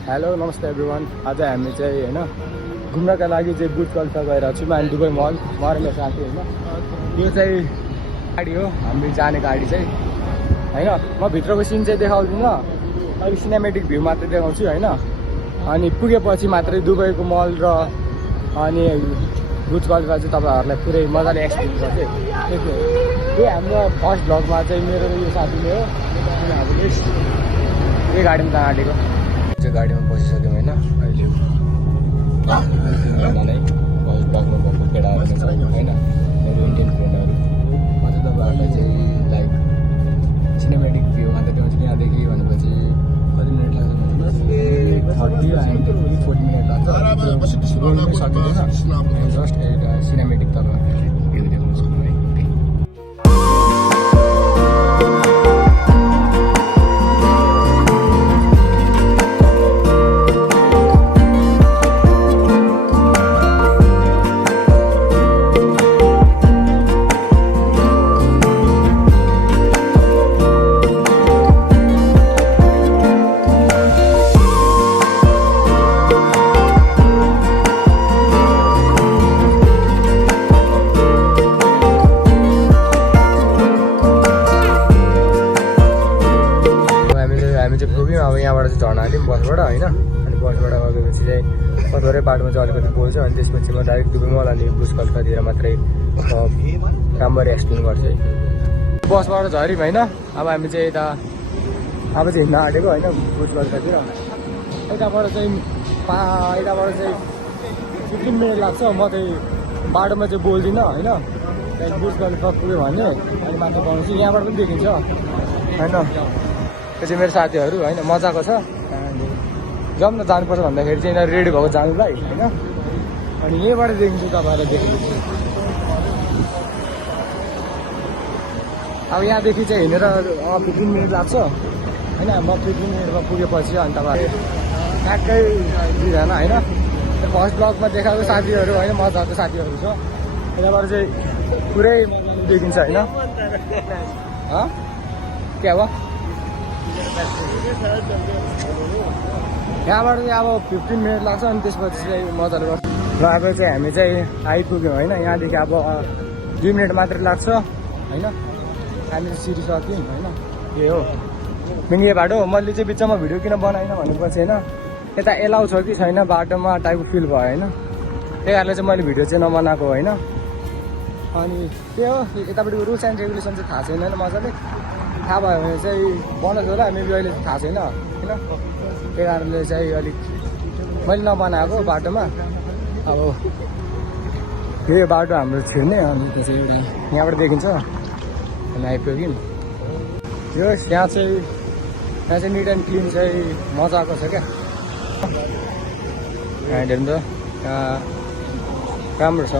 Hello नमस्ते everyone. आज हामी चाहिँ होइन घुम्नका लागि चाहिँ बुर्ज खलिफा गइरहेको छौँ अनि दुबई मल म र मेरो साथी होइन। यो चाहिँ गाडी हो, हामी जाने गाडी चाहिँ होइन। म भित्रको सिन चाहिँ देखाउँदिनँ, अलिक सिनेमेटिक भ्यू मात्रै देखाउँछु होइन। अनि पुगेपछि मात्रै दुबईको मल र अनि बुर्ज खलिफा चाहिँ तपाईँहरूलाई पुरै मजाले एक्सपिरियन्स गर्छु। यो हाम्रो फर्स्ट भ्लगमा चाहिँ मेरो यो साथीले हो, हामीले यही गाडीमा कहाँ आँटेको चाहिँ गाडीमा बसिसक्यौँ होइन। अहिले नै फर्स्ट ब्लगमा भएको केटाहरू छ होइन, मेरो इन्डियन फ्रेन्डहरू। म चाहिँ तपाईँहरूलाई चाहिँ लाइक सिनेमेटिक भ्यू अन्त देखाउँछु। यहाँदेखि भनेपछि कति मिनट लाग्छ भने 30 and 40 मिनट लाग्छ। रोड्नै सकिँदैन, जस्ट एउटा सिनेमेटिक तपाईँहरूलाई भ्यू देखाउनु सक्नु है। अब यहाँबाट चाहिँ झर्ना हाल्यौँ बसबाट होइन। अनि बसबाट गएपछि चाहिँ थोरै बाटोमा चाहिँ अलिकति बोल्छु अनि त्यसपछि म डाइरेक्ट दुबई मल अनि बुर्ज खलिफातिर मात्रै राम्ररी एक्सप्लेन गर्छु है। बसबाट झऱ्यौँ होइन। अब हामी चाहिँ यता अब चाहिँ हिँड्न आँटेको होइन बुर्ज खलिफातिर। यताबाट चाहिँ 15 मिनट लाग्छ। म चाहिँ बाटोमा चाहिँ बोल्दिनँ होइन। त्यहाँदेखि बुर्ज खलिफा पुग्यो भने अनि माथि पाउँछु, यहाँबाट पनि देखिन्छ होइन। त्यो चाहिँ मेरो साथीहरू होइन, मजाको छ। जाउँ न, जानुपर्छ भन्दाखेरि चाहिँ यिनीहरू रेडी भएको जानुलाई होइन। अनि यहीँबाट देखिन्छु तपाईँहरूलाई देख्नुहुन्छ। अब यहाँदेखि चाहिँ हिँडेर 15 मिनट लाग्छ होइन। म 15 मिनटमा पुगेपछि अनि तपाईँहरू ट्याक्कै दुईजना होइन। फर्स्ट ब्लगमा देखाएको साथीहरू होइन, मजाको साथीहरू छ। यताबाट चाहिँ पुरै देखिन्छ होइन। क्या हो यहाँबाट चाहिँ अब 15 मिनट लाग्छ अनि त्यसपछि चाहिँ मजाले गर्छ। र अब चाहिँ हामी चाहिँ आइपुग्यौँ होइन। यहाँदेखि अब 2 मिनट मात्रै लाग्छ होइन। हामी चाहिँ सिडी सक्यौँ होइन। के हो मिङ्गे बाटो। मैले चाहिँ बिचमा भिडियो किन बनाइन भनेपछि होइन, यता एलाउ छ कि छैन बाटोमा टाइपको फिल भयो होइन। त्यही कारणले चाहिँ मैले भिडियो चाहिँ नबनाएको होइन। अनि त्यही हो, यतापट्टिको रुल्स एन्ड रेगुलेसन चाहिँ थाहा छैन होइन। मजाले थाहा भयो भने चाहिँ बनाउँछ होला, मेबी अहिले थाहा छैन होइन। त्यही कारणले चाहिँ अलिक मैले नबनाएको बाटोमा। अब यो बाटो हाम्रो छिर्ने अनि त्यो चाहिँ एउटा यहाँबाट देखिन्छ अनि आइपुग्यौँ। यो यहाँ चाहिँ निट एन्ड क्लिन चाहिँ मजाको छ क्या। यहाँ हेर्नु त राम्रो छ।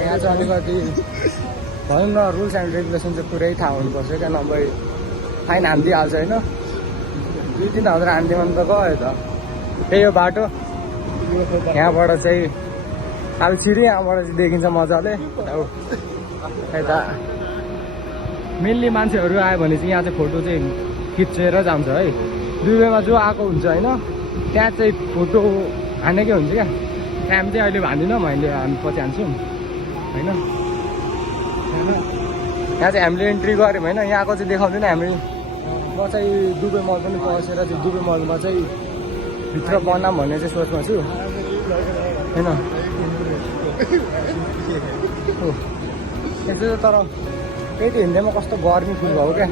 यहाँ चाहिँ अलिकति भनौँ न रुल्स एन्ड रेगुलेसन चाहिँ पुरै थाहा हुनुपर्छ क्या, नभए फाइन हानिदिइहाल्छ होइन। 2-3 हजार हानिदियो भने त गयो त। त्यही हो बाटो। यहाँबाट चाहिँ अब छिरी यहाँबाट चाहिँ देखिन्छ मजाले। यता मेनली मान्छेहरू आयो भने चाहिँ यहाँ चाहिँ फोटो चाहिँ खिचेर जान्छ है। दुबईमा जो आएको हुन्छ होइन, त्यहाँ चाहिँ फोटो हानेकै हुन्छ क्या। टाइम चाहिँ अहिले हान्दिनँ, हामी पछि हान्छौँ होइन। यहाँ चाहिँ हामीले इन्ट्री गऱ्यौँ होइन। यहाँको चाहिँ देखाउँदैन हामी। म चाहिँ दुबई मल पनि पसेर चाहिँ दुबई मलमा चाहिँ भित्र बनाऊँ भन्ने चाहिँ सोचमा छु होइन। त्यो तर त्यही त हिँड्दैमा कस्तो गर्मी फिल भयो क्या।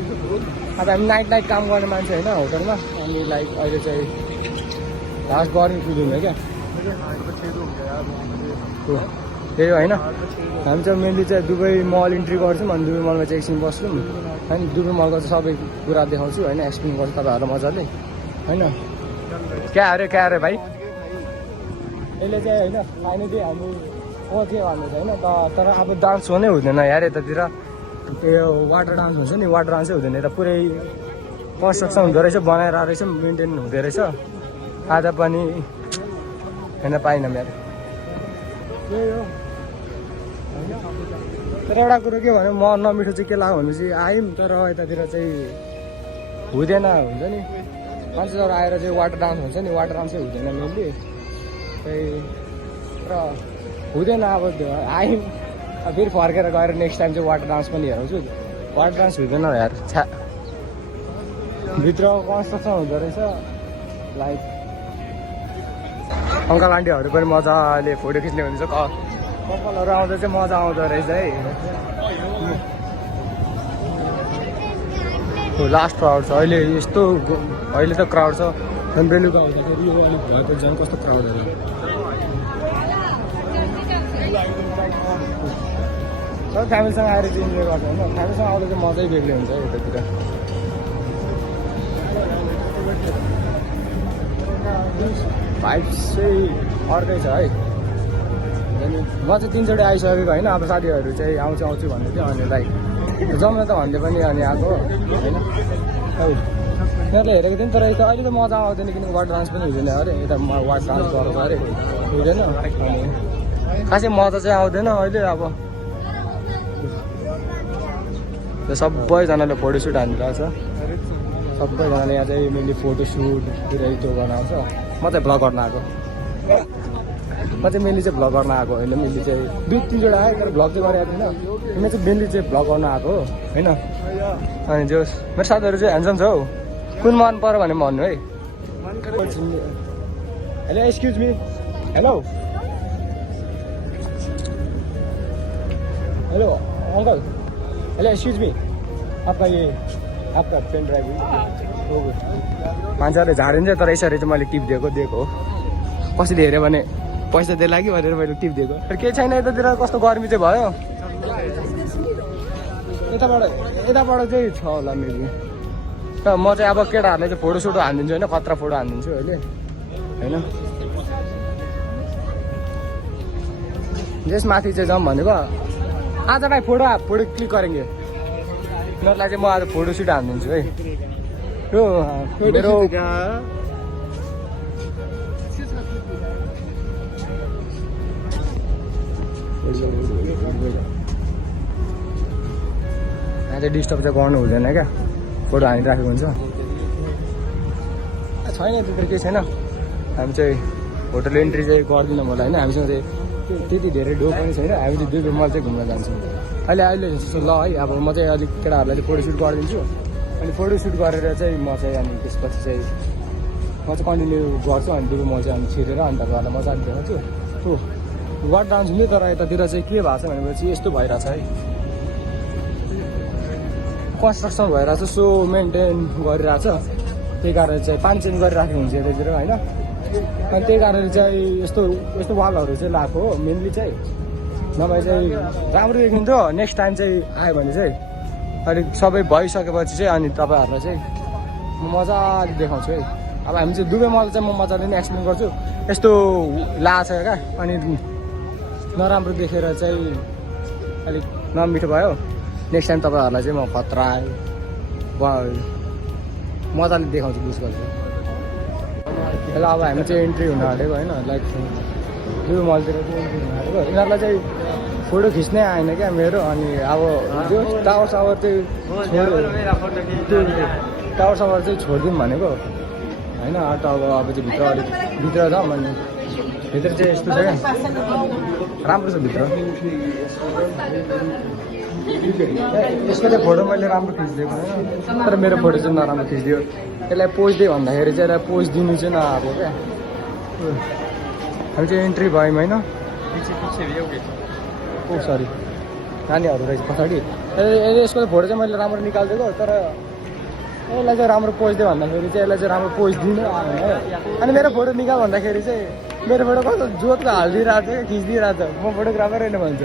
अब हामी नाइट काम गर्ने मान्छे होइन होटलमा। अनि लाइक अहिले चाहिँ लास्ट गर्मी फिल हुने क्या। त्यही होइन। हामी चाहिँ मेनली चाहिँ दुबई मल इन्ट्री गर्छौँ अनि दुबई मलमा चाहिँ एकछिन बस्छौँ होइन। दुबई मलको चाहिँ सबै कुरा देखाउँछु होइन, एक्सप्लेन गर्छु तपाईँहरूलाई मजाले होइन। क्या अरे भाइ यसले चाहिँ होइन फाइनली हामी पहुँच्यो भन्नु छ होइन। तर अब डान्स हुनै हुँदैन यार यतातिर। त्यो वाटर डान्स हुन्छ नि, वाटर डान्सै हुँदैन यता। पुरै कन्स्ट्रक्सन हुँदो रहेछ, बनाएर रहेछ, मेन्टेन हुँदो रहेछ। आज पनि हेर्न पाइनँ मेरो। त्यही हो होइन। तर एउटा कुरो के भन्यो, म नमिठो चाहिँ के लाग्यो भने चाहिँ आयौँ तर यतातिर चाहिँ हुँदैन हुन्छ नि। मान्छेहरू आएर चाहिँ वाटर डान्स हुन्छ नि, वाटर डान्स चाहिँ हुँदैन मेनली त्यही र हुँदैन। अब आयौँ फेरि फर्केर गएर नेक्स्ट टाइम चाहिँ वाटर डान्स पनि हेराउँछु। वाटर डान्स हुँदैन यार, छ्या भित्र कन्स्ट्रक्सन हुँदो रहेछ। लाइक अङ्कल आन्टीहरू पनि मजाले फोटो खिच्ने हुन्छ, कपालहरू आउँदा चाहिँ मजा आउँदो रहेछ है। लास्ट क्राउड छ अहिले, यस्तो अहिले त क्राउड छ, झन् बेलुका आउँदाखेरि यो अलिक भएको झन् कस्तो क्राउडहरू। सब फ्यामिलीसँग आएर चाहिँ इन्जोय गर्छ होइन, फ्यामिलीसँग आउँदा चाहिँ मजै बेग्लै हुन्छ है यतातिर। भाइब्स चाहिँ अर्कै छ है। म चाहिँ 3 चोटि आइसकेको होइन, अब साथीहरू चाहिँ आउँछु भन्दै थियो अनि लाइक जम्मै त भन्दै पनि अनि आएको होइन। यहाँले हेरेको थिएँ नि, तर यता अहिले त मजा आउँदैन किनकि वाटर डान्स पनि हुँदैन अरे, यता वाटर डान्स गरेको अरे हुँदैन। खासै मजा चाहिँ आउँदैन अहिले। अब सबैजनाले फोटोसुट हानिरहेको छ, सबैजनाले यहाँ चाहिँ मैले फोटोसुटतिर त्यो गर्न आउँछ। म चाहिँ भ्लग गर्न आएको, म चाहिँ मेनली चाहिँ भ्लग गर्न आएको होइन। मेनली चाहिँ 2-3 चोटि आयो तर भ्लग चाहिँ गरेको थिएन। म चाहिँ मेनली चाहिँ भ्लग गर्न आएको होइन। अनि जो मेरो साथीहरू चाहिँ ह्यान्डसम छ हौ, कुन मन पऱ्यो भने भन्नु है। Hello excuse me, hello hello uncle, hello excuse me, आपका ये आपका पेन ड्राइभ मान्छेहरूले झाडिन्छ तर यसरी चाहिँ मैले टिप दिएको कसैले हेऱ्यो भने पैसा दिए लाग्यो भनेर मैले टिप दिएको। केही छैन, यतातिर कस्तो गर्मी चाहिँ भयो। यताबाट चाहिँ छ होला मेबी। तर म चाहिँ अब केटाहरूले चाहिँ फोटोसुटो हानिदिन्छु होइन, खतरा फोटो हानिदिन्छु अहिले होइन। जस माथि चाहिँ जाऊँ भनेको आज भाइ फोटो क्लिक गरेंगे, उनीहरूलाई चाहिँ म आज फोटोसुट हानिदिन्छु है। यो मेरो यहाँ चाहिँ डिस्टर्ब चाहिँ गर्नु हुँदैन क्या, फोटो हानिराखेको हुन्छ। छैन त्यति केही छैन, हामी चाहिँ होटल एन्ट्री चाहिँ गर्दिनँ होला होइन। हामीसँग चाहिँ त्यति धेरै डो पनि छैन, हामी चाहिँ 2 मल चाहिँ घुम्न जान्छौँ अहिले जस्तो। ल है अब म चाहिँ अलिक केटाहरूलाई चाहिँ फोटोसुट गरिदिन्छु अनि फोटोसुट गरेर चाहिँ म चाहिँ अनि त्यसपछि चाहिँ म चाहिँ कन्टिन्यू गर्छु अनि 2 मल चाहिँ अनि छिरेर अन्त घरलाई मजाले देखाउँछु। त्यो वाटर डान्स हुने तर यतातिर चाहिँ के भएको छ भनेपछि यस्तो भइरहेछ है, कन्स्ट्रक्सन भइरहेछ, सो मेन्टेन गरिरहेछ। त्यही कारण चाहिँ 5 चेन्ज गरिराखेको हुन्छ यतातिर होइन। अनि त्यही कारण चाहिँ यस्तो वालहरू चाहिँ लगाएको हो मेनली चाहिँ, नभए चाहिँ राम्रो देखिन्थ्यो। नेक्स्ट टाइम चाहिँ आयो भने चाहिँ अलिक सबै भइसकेपछि चाहिँ अनि तपाईँहरूलाई चाहिँ म मजाले देखाउँछु है। अब हामी चाहिँ 2 मल चाहिँ म मजाले नै एक्सप्लेन गर्छु। यस्तो लाछ क्या अनि नराम्रो देखेर चाहिँ अलिक नमिठो भयो। नेक्स्ट टाइम तपाईँहरूलाई चाहिँ म खतरा मजाले देखाउँछु, बुझ गर्छु। ल अब हामी चाहिँ एन्ट्री हुन आँटेको होइन, लाइक 2 मलतिर चाहिँ एन्ट्री हुन आँटेको। यिनीहरूलाई चाहिँ फोटो खिच्नै आएन क्या मेरो। अनि अब त्यो टावर सावर चाहिँ छोडिदिउँ भनेको होइन। अब चाहिँ भित्र अलिक भित्र जाउँ अनि भित्र चाहिँ यस्तो छ क्या, राम्रो छ भित्र। यसको चाहिँ फोटो मैले राम्रो खिचिदिएको होइन, तर मेरो फोटो चाहिँ नराम्रो खिचिदियो। यसलाई पोज दियो भन्दाखेरि चाहिँ यसलाई पोज दिनु चाहिँ नआएको क्या। हामी चाहिँ एन्ट्री भयौँ होइन। ओ सरी, नानीहरू रहेछ पछाडि। यसको फोटो चाहिँ मैले राम्रो निकालिदिएको, तर यसलाई चाहिँ राम्रो पोज दियो भन्दाखेरि चाहिँ यसलाई चाहिँ राम्रो पोज दिनु आएन। अनि मेरो फोटो निकाल भन्दाखेरि चाहिँ मेरो फोटो कस्तो जोतको हालिदिइरहेको छ क्या, खिचिदिइरहेको छ। म फोटोग्राफर होइन भन्छ।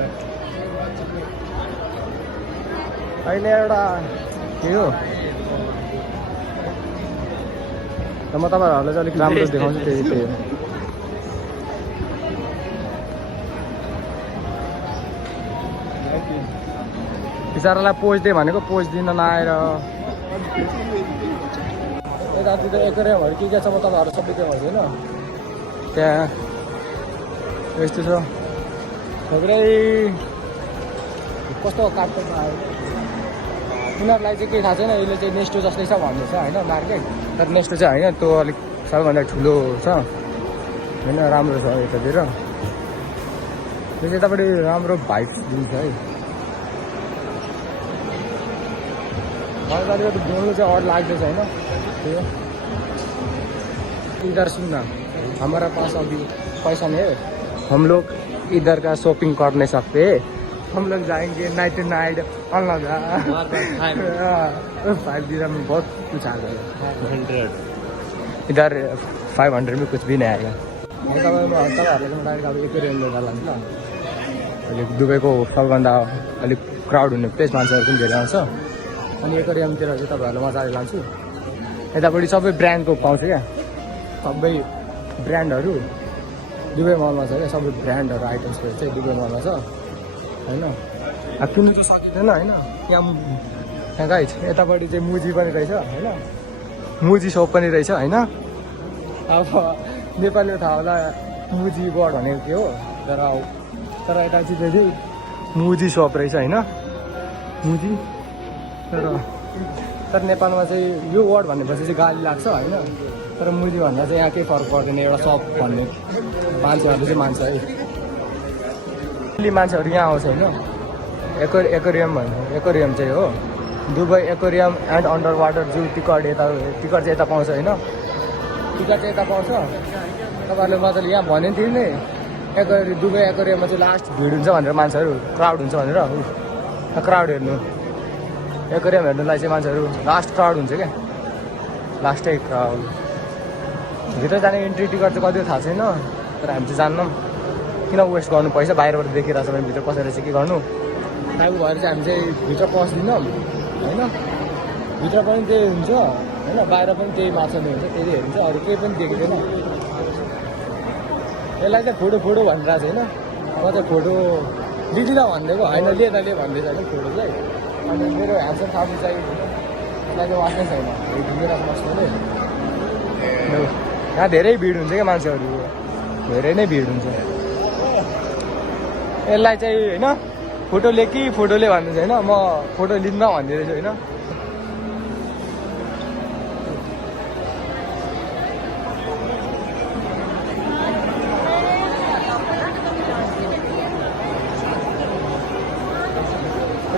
अहिले एउटा के हो त, म तपाईँहरूलाई चाहिँ अलिक राम्रो देखाउँछु। त्यही हो बिचरालाई पोज दिएँ भनेको पोज दिन नआएर यतातिर एक्वेरियमहरू के छ म तपाईँहरू सबै देखाउँछु होइन। त्यहाँ यस्तो छ थुप्रै कस्तो काठको आयो। उनीहरूलाई चाहिँ केही थाहा छैन, यसले चाहिँ नेस्टो जस्तै छ भन्दैछ होइन मार्केट। तर नेक्स्ट चाहिँ होइन त्यो अलिक सबैभन्दा ठुलो छ होइन, राम्रो छ यतातिर। त्यो चाहिँ यतापट्टि राम्रो भाइब्स दिन्छ है। मलाई अलिकति बोल्नु चाहिँ अरू लाग्दैछ होइन। त्यो इधर सुन्न, हमारा पास अभी पैसा नहीं है, हम लोग इधर का शॉपिंग कर नहीं सकते, हम लोग जाएंगे नाइट टू नाइट अलग 5 दिन में बहुत कुछ आ जाएगा। 500 इधर 500 में कुछ भी नहीं आएगा। तपाईँहरूले डाइरेक्ट अब एक्वेरियम लिएर लान्छ। अलिक दुबईको सबभन्दा अलिक क्राउड हुने प्लेस, मान्छेहरू पनि धेरै आउँछ। अनि एक्वेरियमतिर चाहिँ तपाईँहरूलाई मजाले लान्छु। यतापट्टि सबै ब्रान्डको पाउँछ क्या, सबै ब्रान्डहरू दुबई मलमा छ क्या। सबै ब्रान्डहरू आइटम्सहरू चाहिँ दुबई मलमा छ होइन। अब किन्नु त सकिँदैन होइन। यहाँ गाइज यतापट्टि चाहिँ मुजी पनि रहेछ होइन, मुजी सप पनि रहेछ होइन। अब नेपालीमा थाहा होला मुजी बर्ड भनेको के हो, तर यता चाहिँ फेरि मुजी सप रहेछ होइन, मुजी। तर नेपालमा चाहिँ यो वर्ड भनेपछि चाहिँ गाली लाग्छ होइन। तर मुजी भन्दा चाहिँ यहाँ केही फरक पर्दैन, एउटा सप भन्ने मान्छेहरूले चाहिँ मान्छ है। मान्छेहरू यहाँ आउँछ होइन। एक्वेरियम भन्ने एक्वेरियम चाहिँ हो Dubai aquarium and underwater zoo. Ticket चाहिँ यता पाउँछ होइन, टिकट चाहिँ यता पाउँछ। तपाईँहरूले मजाले यहाँ भन्यो नि नि दुबई एक्वेरियममा चाहिँ लास्ट भिड हुन्छ भनेर, मान्छेहरू क्राउड हुन्छ भनेर। क्राउड हेर्नु, एक्वेरियम हेर्नुलाई चाहिँ मान्छेहरू लास्ट क्राउड हुन्छ क्या, लास्टै क्राउड। भित्र जाने इन्ट्री टिकट चाहिँ कति थाहा छैन, तर हामी चाहिँ जान्नौँ। किन वेस्ट गर्नु पैसा, बाहिरबाट देखिरहेको छ भने भित्र पसेर चाहिँ के गर्नु। टाइप भएर चाहिँ हामी चाहिँ भित्र पस्दिनौँ होइन। भित्र पनि त्यही हुन्छ होइन, बाहिर पनि त्यही माछा नै हुन्छ, त्यही हेरिन्छ, अरू केही पनि देखिँदैन। यसलाई चाहिँ फोटो भनिरहेको छ होइन। म चाहिँ फोटो लिँदिनँ भनिदिएको होइन, ले भन्दैछ होइन फोटो चाहिँ। अनि मेरो ह्यान्डसम साबु चाहिँ यसलाई चाहिँ वास्नै छैन, घुमेर बस्नुले। यहाँ धेरै भिड हुन्छ क्या, मान्छेहरू धेरै नै भिड हुन्छ। यसलाई चाहिँ होइन फोटोले कि फोटोले भन्दैछ होइन, म फोटो लिन्न भन्दै रहेछु होइन।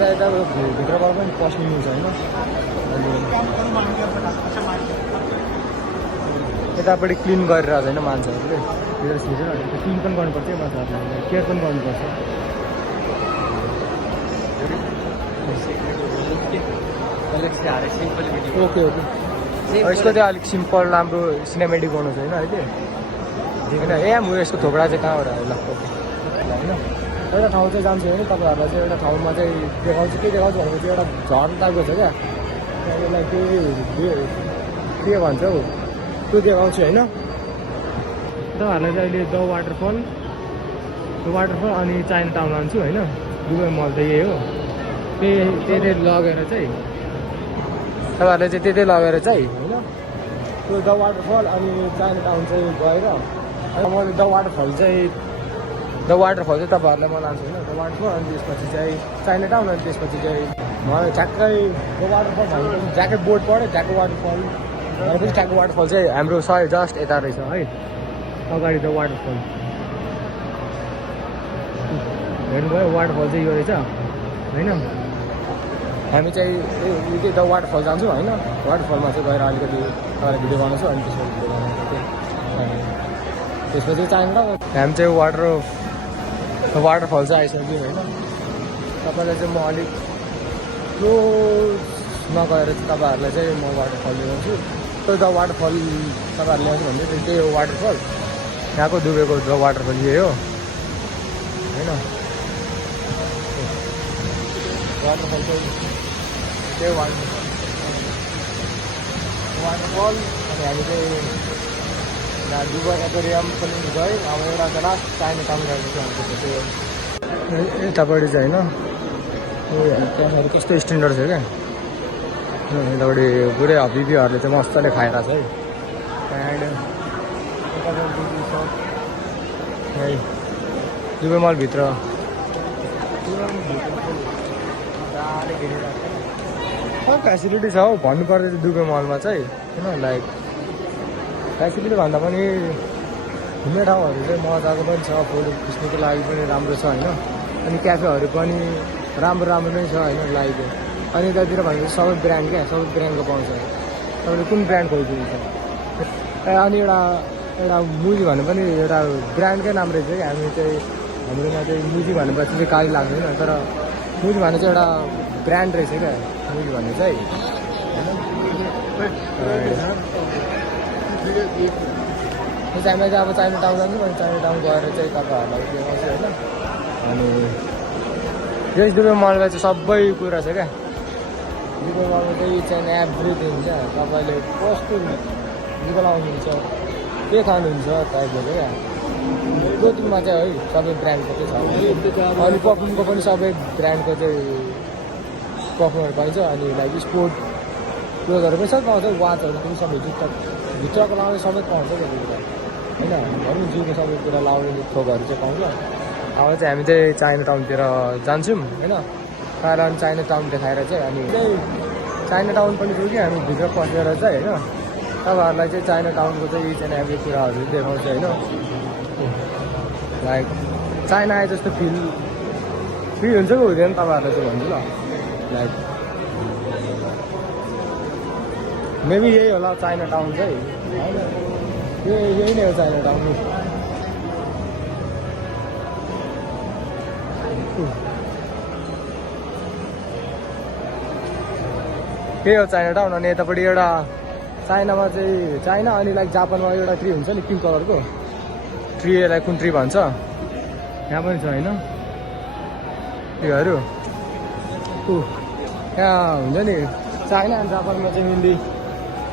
यता भित्रबाट पनि पस्नु मिल्छ होइन। यतापट्टि क्लिन गरिरहेको छैन मान्छेहरूले, क्लिन पनि गर्नुपर्छ मान्छेहरूले, केयर पनि गर्नुपर्छ। ओके यसको चाहिँ अलिक सिम्पल राम्रो सिनेमेटिक गर्नु छ होइन अहिले होइन। म यसको थोपडा चाहिँ कहाँबाट होला होइन। एउटा ठाउँ चाहिँ जान्छु होइन, तपाईँहरूलाई चाहिँ एउटा ठाउँमा चाहिँ देखाउँछु। के देखाउँछु भने चाहिँ एउटा झर्न टाइपको छ क्या, त्यसलाई के भन्छ हौ त्यो देखाउँछु होइन। तपाईँहरूलाई चाहिँ अहिले द वाटरफल अनि चाइना टाउन लान्छु होइन। दुबई मल त यही हो, त्यही लगेर चाहिँ तपाईँहरूले चाहिँ त्यतै लगेर चाहिँ होइन त्यो द वाटरफल अनि चाइना टाउन चाहिँ गएर अनि मैले द वाटरफल चाहिँ तपाईँहरूलाई म लान्छु होइन। द वाटरफल अनि त्यसपछि चाहिँ चाइना टाउन, अनि त्यसपछि चाहिँ म ठ्याक्कै द वाटरफल भनेको ज्याकेट बोर्ड पढेँ, ट्याको वाटरफल। अनि ट्याको वाटरफल चाहिँ हाम्रो जस्ट यता रहेछ है, अगाडि द वाटरफल हेर्नुभयो। वाटरफल चाहिँ यो रहेछ होइन। हामी चाहिँ यति द वाटरफल जान्छौँ होइन। वाटरफलमा चाहिँ गएर अलिकति तपाईँलाई भिडियो बनाउँछु, अनि त्यसपछि भिडियो बनाउँछु। त्यसपछि चाहिन्छ हामी चाहिँ वाटरफल चाहिँ आइसक्यो होइन। तपाईँलाई चाहिँ म अलिक क्लोज नगएर चाहिँ तपाईँहरूलाई चाहिँ म वाटरफल ल्याउँछु। त्यो द वाटरफल तपाईँहरूले ल्याउँछु भने चाहिँ त्यही हो वाटरफल, यहाँको दुबईको द वाटरफल यही हो होइन। वाटरफल चाहिँ त्यही वाटरफल अनि हामी चाहिँ दुबई एक्वेरियम पनि गयो। अब एउटा त लास्ट चाइना टाउन गएको थियो हाम्रो चाहिँ यतापट्टि चाहिँ होइन। त्यहाँनिर कस्तो स्ट्यान्डर्ड छ क्या, यतापट्टि पुरै हबिबीहरूले चाहिँ मजाले खाइरहेको छ है। एन्ड दुबई मलभित्र फेसिलिटी छ हौ भन्नुपर्दा चाहिँ दुबई मलमा चाहिँ होइन लाइक एक्चुअली भन्दा पनि घुम्ने ठाउँहरू चाहिँ मजाको पनि छ, फोटो खिच्नुको लागि पनि राम्रो छ होइन। अनि क्याफेहरू पनि राम्रो राम्रो नै छ होइन लाइक। अनि यतातिर भनेपछि सबै ब्रान्ड क्या, सबै ब्रान्डको पाउँछ। तपाईँले कुन ब्रान्ड खोजिदिनुहुन्छ? अनि एउटा मुजी भने पनि एउटा ब्रान्डकै नाम रहेछ कि हामी चाहिँ हाम्रोमा चाहिँ मुजी भनेपछि चाहिँ काली लाग्दैन, तर मुजी भने चाहिँ एउटा ब्रान्ड रहेछ क्या मुजी भन्ने चाहिँ हामी चाहिँ अब चाइना टाउन जान्छौँ। अनि चाइना टाउन गएर चाहिँ तपाईँहरूलाई देखाउँछु होइन। अनि यस दुबई मलमा चाहिँ सबै कुरा छ क्या। दुबई मलमा चाहिँ इच एन्ड एभ्रिथिङ छ। तपाईँले कस्तो दुबई लाउनुहुन्छ, के खानुहुन्छ टाइपहरू क्या। क्लोथिङमा चाहिँ है सबै ब्रान्डको चाहिँ छ। अनि पर्फ्युमको पनि सबै ब्रान्डको चाहिँ पर्फ्युमहरू पाइन्छ। अनि लाइक स्पोर्ट क्लोथहरू पनि सबै पाउँछ, वाचहरू पनि सबै भित्रको लाउने सबै पाउँछ क्या त्यो होइन। भनौँ जिउको सबै कुरा लाउने थोकहरू चाहिँ पाउँछ। अब चाहिँ हामी चाहिँ चाइना टाउनतिर जान्छौँ होइन। कारण चाइना टाउन देखाएर चाहिँ अनि चाहिँ चाइना टाउन पनि पुग्यो हामी भित्र पसेर चाहिँ होइन। तपाईँहरूलाई चाहिँ चाइना टाउनको चाहिँ इच एन्ड एभ्री कुराहरू देखाउँछ होइन। लाइक चाइना आए जस्तो फिल हुन्छ कि हुँदैन तपाईँहरूलाई चाहिँ भन्छु ल। लाइक मेबी यही होला चाइना टाउन चाहिँ होइन। यही नै हो चाइना टाउन। यही हो चाइना टाउन। अनि यतापट्टि एउटा चाइनामा चाहिँ चाइना अनि लाइक जापानमा एउटा ट्री हुन्छ नि पिङ्क कलरको ट्री, यसलाई कुन ट्री भन्छ यहाँ पनि छ होइन ट्रीहरू। यहाँ हुन्छ नि चाइना अनि जापानमा चाहिँ मेनली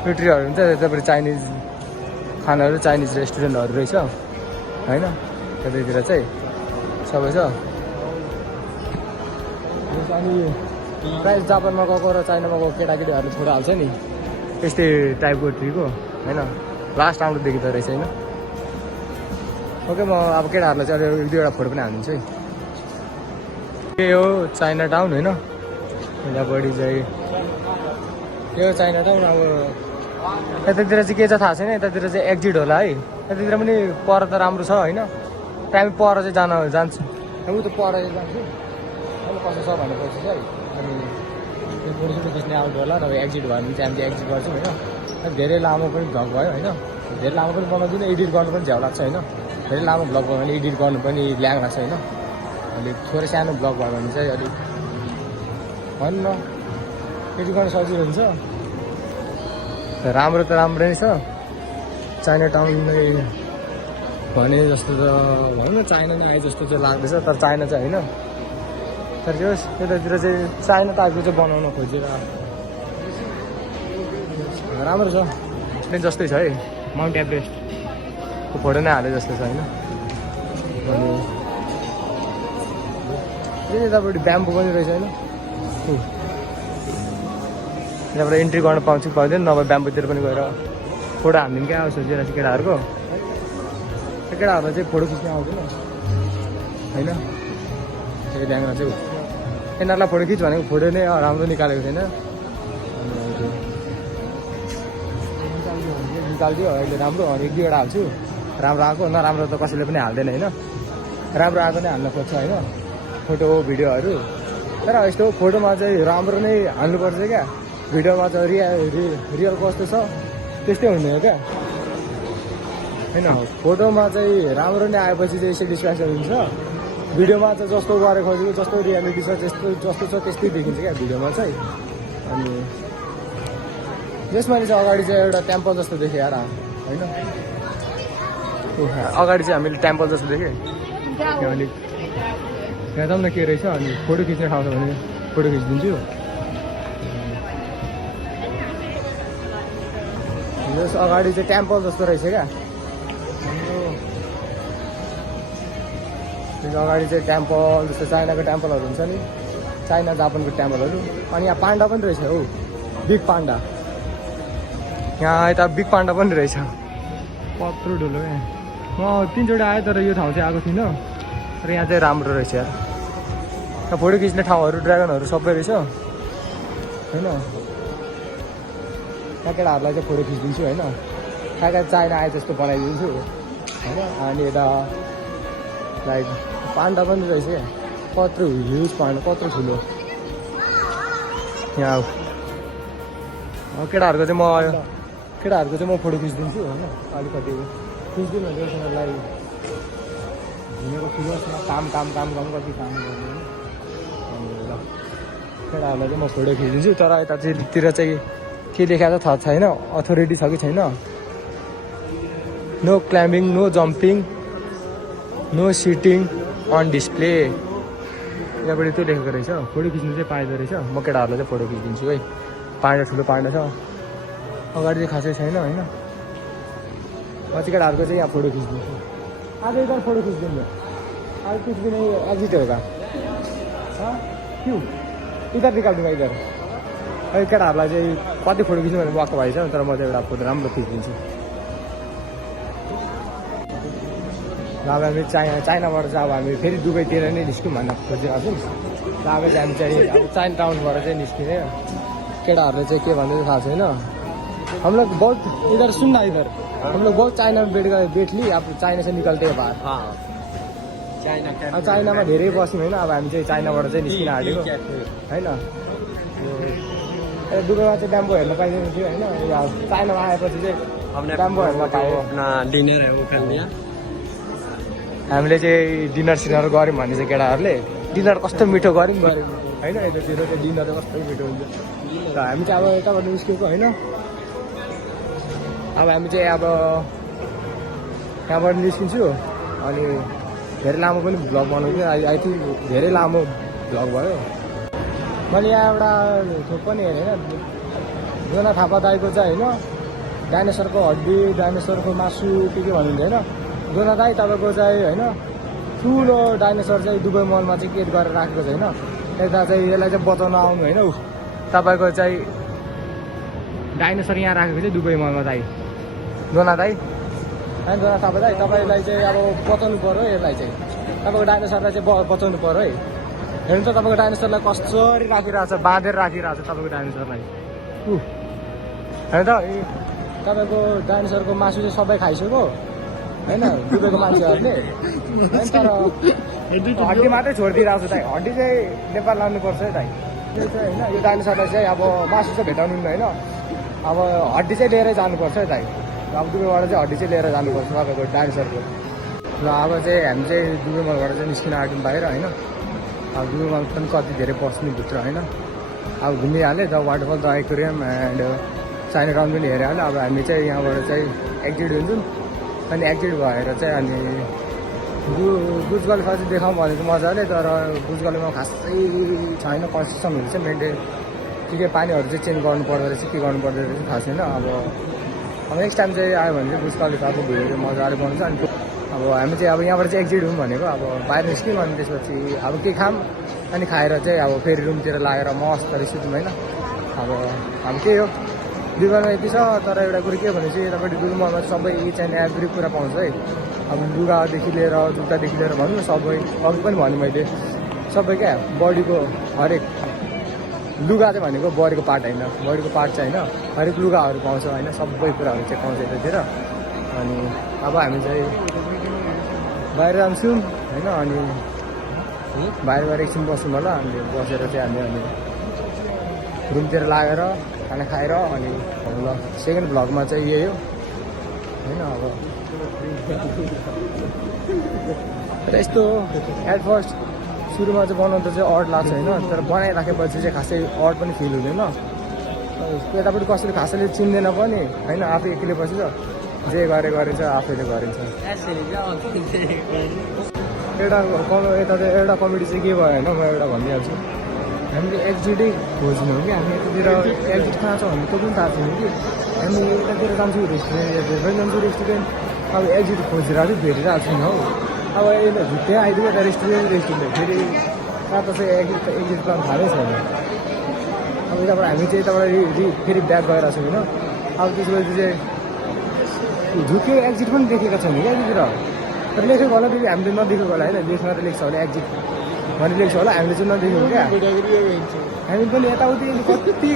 यो ट्रीहरू हुन्छ। यतापट्टि चाइनिज खानाहरू, चाइनिज रेस्टुरेन्टहरू रहेछ होइन। त्यतैतिर चाहिँ सबै छ। अनि प्रायः जापानमा गएको र चाइनामा गएको केटाकेटीहरूले फोटो हाल्छ नि त्यस्तै टाइपको ट्रीको होइन। लास्ट राउन्ड देखिँदो रहेछ होइन। ओके, म अब केटाहरूलाई चाहिँ एक दुईवटा फोटो पनि हालिदिन्छु है। यो हो चाइना टाउन होइन। यतापट्टि चाहिँ यो चाइना टाउन। अब यतातिर चाहिँ के छ थाहा छैन। यतातिर चाहिँ एक्जिट होला है। यतातिर पनि पर त राम्रो छ होइन। हामी पर चाहिँ जान्छु म त पर चाहिँ जान्छु। अब कसो छ भनेपछि चाहिँ अनि त्यो फोटोसोटो खिच्ने आउट होला। नभए एक्जिट भयो भने चाहिँ हामी एक्जिट गर्छौँ होइन। धेरै लामो पनि भ्लग भयो होइन। धेरै लामो पनि बनाउँदिनँ, एडिट गर्नु पनि झ्याउ लाग्छ होइन। धेरै लामो भ्लग भयो भने एडिट गर्नु पनि ल्याङ लाग्छ होइन। अलिक थोरै सानो भ्लग भयो भने चाहिँ अलिक भनौँ न एडिट गर्नु सजिलो हुन्छ। राम्रो त राम्रै छ। चाइना टाउन नै भने जस्तो त भनौँ न चाइना नै आए जस्तो चाहिँ लाग्दैछ, तर चाइना चाहिँ होइन। तर त्यो यतातिर चाहिँ चाइना टाइपको चाहिँ बनाउन खोजेर राम्रो छ नै जस्तै छ है। माउन्ट एभरेस्टको फोटो नै हाले जस्तो छ होइन। अनि यतापट्टि ब्याम्बो पनि रहेछ होइन। यहाँबाट इन्ट्री गर्न पाउँछु कि पाउँदैन, नभए ब्याम्बोतिर पनि गएर फोटो हालिदिउँ क्या सोचिरहेको छ केटाहरूको। केटाहरूलाई चाहिँ फोटो खिच्न आउँदैन होइन। त्यही ल्याङ्गमा चाहिँ यिनीहरूलाई फोटो खिच भनेको फोटो नै राम्रो निकालेको छैन। निकालिदियो अहिले राम्रो। अनि एक दुईवटा हाल्छु राम्रो आएको, नराम्रो त कसैले पनि हाल्दैन होइन। राम्रो आएको नै हाल्न खोज्छ होइन फोटो भिडियोहरू। तर यस्तो फोटोमा चाहिँ राम्रो नै हाल्नुपर्छ क्या। भिडियोमा चाहिँ रियल कस्तो छ त्यस्तै हुने हो क्या होइन। फोटोमा चाहिँ राम्रो नै आएपछि चाहिँ सेटिस्फ्याक्सन हुन्छ। भिडियोमा चाहिँ जस्तो गरेर खोजेको जस्तो रियालिटी छ जस्तो छ त्यस्तै देखिन्छ क्या भिडियोमा चाहिँ। अनि यसमा चाहिँ अगाडि चाहिँ एउटा टेम्पल जस्तो देखेँ यार होइन। अगाडि चाहिँ हामीले टेम्पल जस्तो देखेँ। त्यहाँ अलिक यहाँ त के रहेछ। अनि फोटो खिच्ने ठाउँ छ भने फोटो खिचिदिन्छु। यस अगाडि चाहिँ टेम्पल जस्तो रहेछ क्या। त्यो अगाडि चाहिँ टेम्पल जस्तो चाइनाको टेम्पलहरू हुन्छ नि, चाइना जापानको टेम्पलहरू। अनि यहाँ पाण्डा पनि रहेछ हौ, बिग पाण्डा। यहाँ यता बिग पाण्डा पनि रहेछ, कत्रो ठुलो यहाँ। म 3 चोटि आएँ तर यो ठाउँ चाहिँ आएको थिइनँ। तर यहाँ चाहिँ राम्रो रहेछ यार। यहाँ फोटो खिच्ने ठाउँहरू ड्रागनहरू सबै रहेछ होइन। त्यहाँ केटाहरूलाई चाहिँ फोटो खिचिदिन्छु होइन, कहाँ कहाँ चाइना आए जस्तो बनाइदिन्छु होइन। अनि यता लाइक पान्डा पनि रहेछ क्या, कत्रो ह्युज पान्डा, कत्रो ठुलो। यहाँ केटाहरूको चाहिँ म फोटो खिचिदिन्छु होइन, अलिकति खिचिदिनु हुन्छ उनीहरूलाई हिँडेको ठुलो छ, काम कति काम गर्ने अनि ल केटाहरूलाई चाहिँ म फोटो खिचिदिन्छु। तर यतातिर चाहिँ के लेखाएको थाहा छैन, अथोरिटी छ कि छैन। No climbing, no jumping, no sitting on display, यहाँबाट त्यो लेखेको रहेछ। फोटो खिच्नु चाहिँ पाइँदो रहेछ। म केटाहरूलाई चाहिँ फोटो खिचिदिन्छु है। पान्डा ठुलो पान्डा छ, अगाडि चाहिँ खासै छैन होइन। म चाहिँ केटाहरूको चाहिँ यहाँ फोटो खिचिदिन्छु। आज इधर फोटो खिचिदिनु, आज कुछ भी नहीं एग्जिट होगा। क्यों इधर निकाल दूँगा इधर। अहिले केटाहरूलाई चाहिँ कति फोटो खिच्नु भनेर गएको भाइ छ, तर म चाहिँ एउटा फोटो राम्रो खिचिदिन्छु। र अब हामी चाइनाबाट चाहिँ अब हामी फेरि दुबईतिर नै निस्क्यौँ भनेर खोजिरहेको छौँ। र अब चाहिँ हामी चाहिँ अब चाइना टाउनबाट चाहिँ निस्किने। केटाहरूले चाहिँ के भन्दै थाहा छैन। हम लोग बहुत इधर सुन्ना, इधर हम लोग बहुत चाइना में बैठ ली, अब चाइना से निकलते हैं बाहर। अब चाइनामा धेरै बस्यौँ होइन। अब हामी चाहिँ चाइनाबाट चाहिँ निस्किन आँटेको होइन। दुबईमा चाहिँ डाम्बो हेर्न पाइँदैन थियो होइन। चाइनामा आएपछि चाहिँ डाम्बो हेर्न पायो। हामीले चाहिँ डिनर सिनर गऱ्यौँ भने चाहिँ केटाहरूले डिनर कस्तो मिठो गऱ्यौँ होइन। यतातिर चाहिँ डिनर कस्तो मिठो हुन्छ। र हामी चाहिँ अब यताबाट निस्केको होइन। अब हामी चाहिँ अब त्यहाँबाट निस्किन्छु। अनि धेरै लामो पनि भ्लग बनाउँछु। आई थिङ्क धेरै लामो भ्लग भयो। मैले यहाँ एउटा थोक पनि हेरेँ होइन, जोना थापा दाईको चाहिँ होइन, डाइनोसरको हड्डी, डाइनोसरको मासु के भनिन्छ होइन। जोना दाई तपाईँको चाहिँ होइन ठुलो डाइनोसर चाहिँ दुबई मलमा चाहिँ कैद गरेर राखेको छ होइन। यता चाहिँ यसलाई चाहिँ बचाउन आउनु होइन। तपाईँको चाहिँ डाइनोसर यहाँ राखेको चाहिँ दुबई मलमा दाई, जोना दाई होइन, जोना थापा दाई तपाईँलाई चाहिँ अब बचाउनु पऱ्यो यसलाई चाहिँ। तपाईँको डाइनोसरलाई चाहिँ बचाउनु पऱ्यो है। हेर्नु त तपाईँको डाइनोसरलाई कसरी राखिरहेको छ, बाँधेर राखिरहेको छ तपाईँको डाइनोसरलाई। होइन त तपाईँको डाइनोसरको मासु चाहिँ सबै खाइसक्यो होइन दुबईको मान्छेहरूले। तर हड्डी मात्रै छोडिदिइरहेको छ दाइ। हड्डी चाहिँ नेपाल लानुपर्छ है दाइ। त्यो चाहिँ होइन, यो डाइनोसरलाई चाहिँ अब मासु चाहिँ भेटाउनु होइन, अब हड्डी चाहिँ लिएरै जानुपर्छ है दाइ। अब दुबईबाट चाहिँ हड्डी चाहिँ लिएर जानुपर्छ तपाईँको डाइनोसरको। र अब चाहिँ हामी चाहिँ दुबई मलबाट चाहिँ निस्किन आँट्यौँ बाहिर होइन। अब दुबई मल पनि कति धेरै बस्ने भित्र होइन। अब घुमिहालेँ the waterfall, the aquarium and Chinatown पनि हेरिहाल्यो। अब हामी चाहिँ यहाँबाट चाहिँ एक्जिट हुन्छौँ। अनि एक्जिट भएर चाहिँ अनि बुर्ज खलिफा चाहिँ देखाउँ भनेको मजाले, तर बुर्ज खलिफामा खासै छैन, कन्स्ट्रक्सनहरू चाहिँ मेन्टेन के पानीहरू चाहिँ चेन्ज गर्नु पर्दो रहेछ, के गर्नु पर्दो रहेछ थाहा छैन। अब नेक्स्ट टाइम चाहिँ आयो भने चाहिँ बुर्ज खलिफाको भिडियो चाहिँ मजाले बनाउँछ। अनि अब हामी चाहिँ अब यहाँबाट चाहिँ एक्जिट हुँ भनेको, अब बाहिर निस्क्यौँ। अनि त्यसपछि अब के खाऊँ अनि खाएर चाहिँ अब फेरि रुमतिर लागेर मस्तरी सुत्यौँ होइन। अब त्यही हो, दुबईमा यति छ। तर एउटा कुरो के भनेपछि यतापट्टि दुबई मलमा सबै इच एन्ड एभ्री कुरा पाउँछ है। अब लुगादेखि लिएर जुत्तादेखि लिएर भनौँ न सबै, अघि पनि भने मैले सबै क्या बडीको हरेक लुगा चाहिँ भनेको बडीको पार्ट होइन, बडीको पार्ट चाहिँ होइन, हरेक लुगाहरू पाउँछ होइन, सबै कुराहरू चाहिँ पाउँछ यतातिर। अनि अब हामी चाहिँ बाहिर जान्छौँ होइन। अनि बाहिर एकछिन बस्छौँ होला। अनि बसेर चाहिँ हामी रुमतिर लागेर खाना खाएर अनि ल सेकेन्ड भ्लगमा चाहिँ यही हो होइन। अब र यस्तो एट फर्स्ट सुरुमा चाहिँ बनाउँदा चाहिँ अड लाग्छ होइन, तर बनाइराखेपछि चाहिँ खासै अड पनि फिल हुँदैन। यतापट्टि कसैले खासैले चिन्दैन पनि होइन, आफै एक्लै बसेछ, जे गरिन्छ आफैले गरिन्छ। यता चाहिँ एउटा कमेडी चाहिँ के भयो होइन, म एउटा भनिदिइहाल्छु। हामीले एक्जिटै खोज्नु हो कि हामी यतातिर एक्जिट कहाँ छ भने त्यो पनि थाहा छैन कि। हामी यतातिर जान्छौँ रेस्टुरेन्ट, अब एक्जिट खोजिरहेको थियो, भेटिरहेको छैन हौ। अब यसले झुट्टै आइदियो यता रेस्टुरेन्ट फेरि कहाँ त चाहिँ एक्जिट प्लान थाहै छैन। अब यताबाट हामी चाहिँ यताबाट फेरि ब्याक गइरहेको छौँ होइन। अब त्यसपछि चाहिँ झुक्यो एक्जिट पनि देखेको छैन क्या यतितिर। तर लेखेको होला फेरि हामीले नदेखेको होला होइन, लेख्न त लेख्छ होला एक्जिट भने लेख्छ होला, हामीले चाहिँ नदेखेको क्या। हामी पनि यताउति कति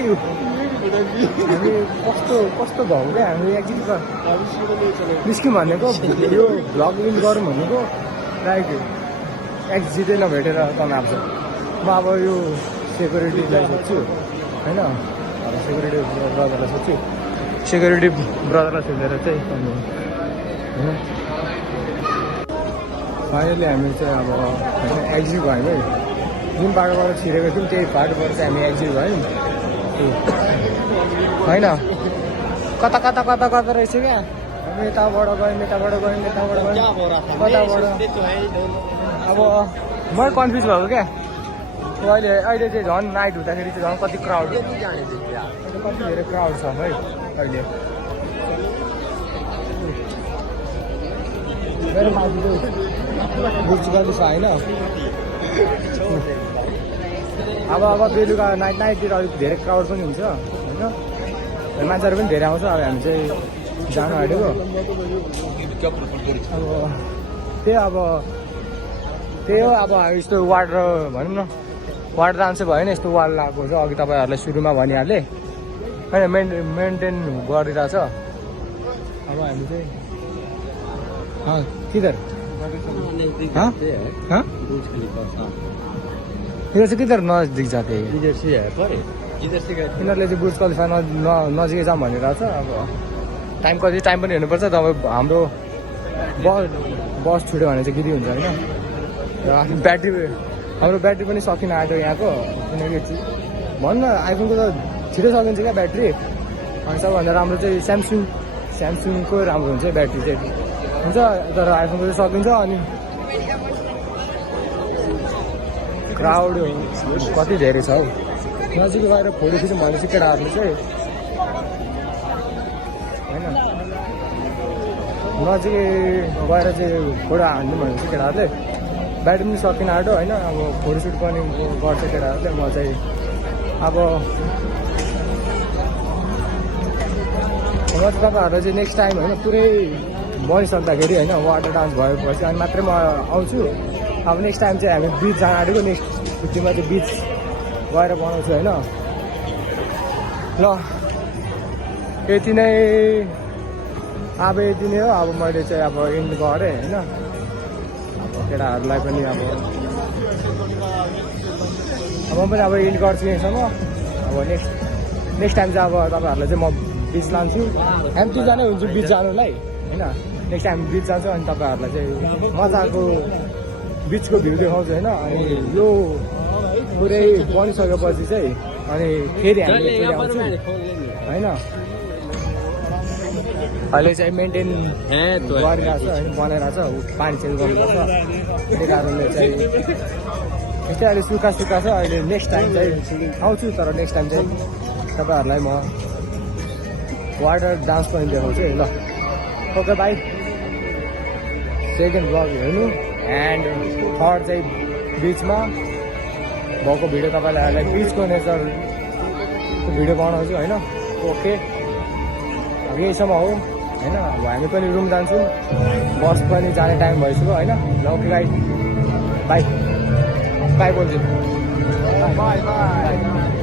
हामी कस्तो कस्तो भयो क्या हामी एकचोटि निस्क्यौँ भनेको यो भ्लग इन गरौँ भनेको लाइक एक्जिटै नभेटेर तनाएको छ म अब यो सेक्युरिटीलाई सोध्छु होइन अब सेक्युरिटी ब्रदरलाई सोध्छु सेक्युरिटी ब्रदरलाई सोधेर चाहिँ होइन फाइनली हामी चाहिँ अब होइन एक्जिट भयौँ है जुन बाटोबाट छिरेको थियौँ त्यही बाटोबाट चाहिँ हामी एक्जिट भयौँ होइन कता कता कता कता रहेछ क्या हामी यताबाट गयौँ यताबाट गयौँ यताबाट गयौँ कताबाट अब म कन्फ्युज भएको क्या अहिले अहिले चाहिँ झन् नाइट हुँदाखेरि चाहिँ झन् कति क्राउड कति धेरै क्राउड छ है अहिले मेरो माथि चाहिँ बुर्ज गल्ली छ होइन अब बेलुका नाइटतिर अलिक धेरै क्राउड पनि हुन्छ होइन मान्छेहरू पनि धेरै आउँछ अब हामी चाहिँ जानु आँटेको अब त्यही हो अब यस्तो वार्ड भनौँ न वार्ड डान्स चाहिँ भएन यस्तो वार्ड लगाएको छ अघि तपाईँहरूलाई सुरुमा भनिहालेँ होइन मेन्टेन गरिरहेछ अब हामी चाहिँ किधर इधर चाहिँ किधर नजिक जाते यिनीहरूले चाहिँ बुर्ज खलिफा नजिकै जाऊँ भनिरहेको छ अब कति टाइम पनि हेर्नुपर्छ तपाईँ हाम्रो बस छुट्यो भने चाहिँ गिरी हुन्छ होइन हाम्रो ब्याट्री पनि सकिन आँट्यो यहाँको किनकि भन्न आइफोनको त छिटो सकिन्छ क्या ब्याट्री अनि सबभन्दा राम्रो चाहिँ स्यामसङको राम्रो हुन्छ ब्याट्री चाहिँ हुन्छ तर आइफोनको चाहिँ सकिन्छ अनि क्राउड कति धेरै छ हौ नजिक गएर फोटो खिचौँ भनेपछि केटाहरूले चाहिँ होइन नजिकै गएर चाहिँ फोटो हान्नु भनेपछि केटाहरूले ब्याट्री पनि सकिन आँट्यो होइन अब फोटोसुट पनि गर्छ केटाहरूले म चाहिँ अब म चाहिँ तपाईँहरूलाई चाहिँ नेक्स्ट टाइम होइन पुरै बनिसक्दाखेरि होइन वाटर डान्स भएपछि अनि मात्रै म आउँछु अब नेक्स्ट टाइम चाहिँ हामी बिच जान आँटेको नेक्स्ट छुट्टीमा चाहिँ बिच गएर बनाउँछु होइन ल यति नै अब यति नै हो अब मैले चाहिँ अब इन्ड गरेँ होइन केटाहरूलाई पनि अब म पनि अब इन्ड गर्छु यहीँसम्म अब नेक्स्ट टाइम चाहिँ अब तपाईँहरूलाई चाहिँ म बिच लान्छु हामी दुईजनै हुन्छु बिच जानुलाई होइन नेक्स्ट टाइम बिच जान्छु अनि तपाईँहरूलाई चाहिँ मजाको बिचको भ्यू देखाउँछु होइन अनि यो पुरै बनिसकेपछि चाहिँ अनि फेरि हामीले फेरि आउँछौँ होइन अहिले चाहिँ मेन्टेन गरिरहेको छ होइन बनाइरहेको छ पानी चेन्ज गर्नुपर्छ त्यही कारणले चाहिँ यस्तै अहिले सुक्खा छ अहिले नेक्स्ट टाइम चाहिँ आउँछु तर नेक्स्ट टाइम चाहिँ तपाईँहरूलाई म वाटर डान्स पनि देखाउँछु है ल ओके बाई सेकेन्ड ब्लग हेर्नु एन्ड थर्ड चाहिँ बिचमा भएको भिडियो तपाईँलाई बिचको नेचरको भिडियो बनाउँछु होइन ओके अब यहीसम्म हो होइन अब हामी पनि रुम जान्छौँ बस पनि जाने टाइम भइसक्यो होइन ल ओके बाई बाई बाई बोल्छु बाई बाई